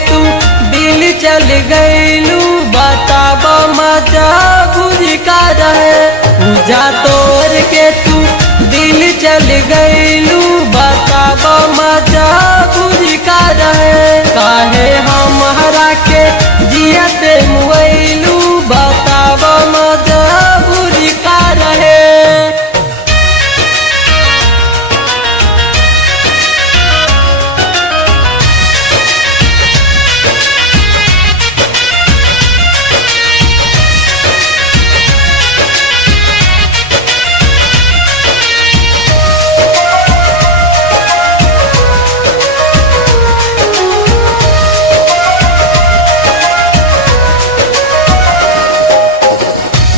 तू दिल चल गईलू, बताब मजा बुरी का रहे। पूजा तोड़ के तू दिल चल गईलू, बताब मजा बुरी का रहे। काहे हमरा के जियते मुइलू, बताब मजा बुरी का रहे।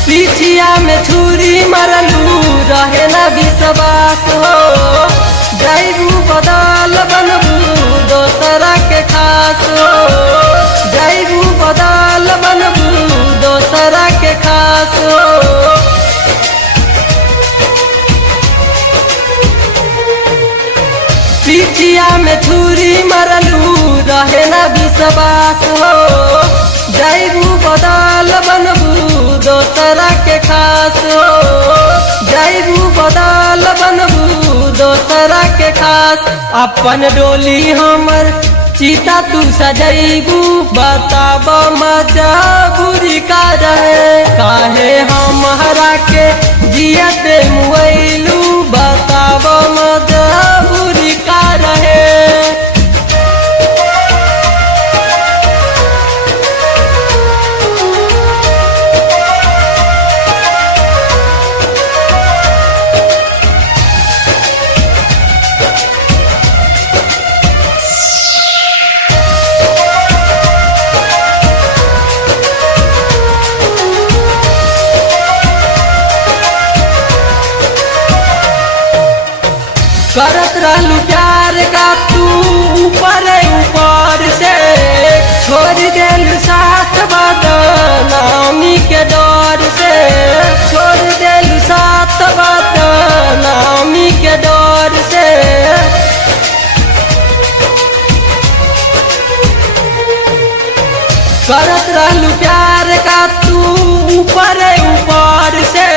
पिछिया में छुरी मरलू, रहे न विश्वास हो। जैबू बदल बनबू दोसरा के खास हो, जैबू बदल बनबू दोसरा के खास हो। पिछिया में छुरी मरलू, रहे न विश्वास हो। जैबू बदल बनबू दोसरा के खास हो, जैबू बदल बनबू दोसरा के खास। अपन डोली हमर चिता तू सजैबू, बताब मजा बुरी का रहे। काहे हमरा के जियते मुइलू, बताब मजा बुरी का रहे। करत रहलू प्यार का तू ऊपर ऊपर से, छोड़ देलू साथ बदनामी के डर से। छोड़ देलू साथ बदनामी के डर से। करत रहलू प्यार का तू ऊपर ऊपर से,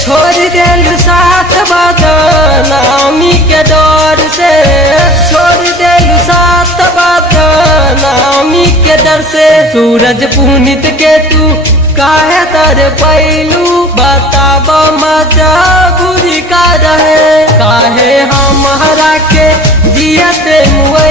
छोड़ देलू साथ बदनामी के डर से। छोड़ देलू साथ बदनामी के डर से। सूरज पुनित के तू काहे तर पैलू, बताब मजा बुरी का रहे। काहे हमरा के जियते मुए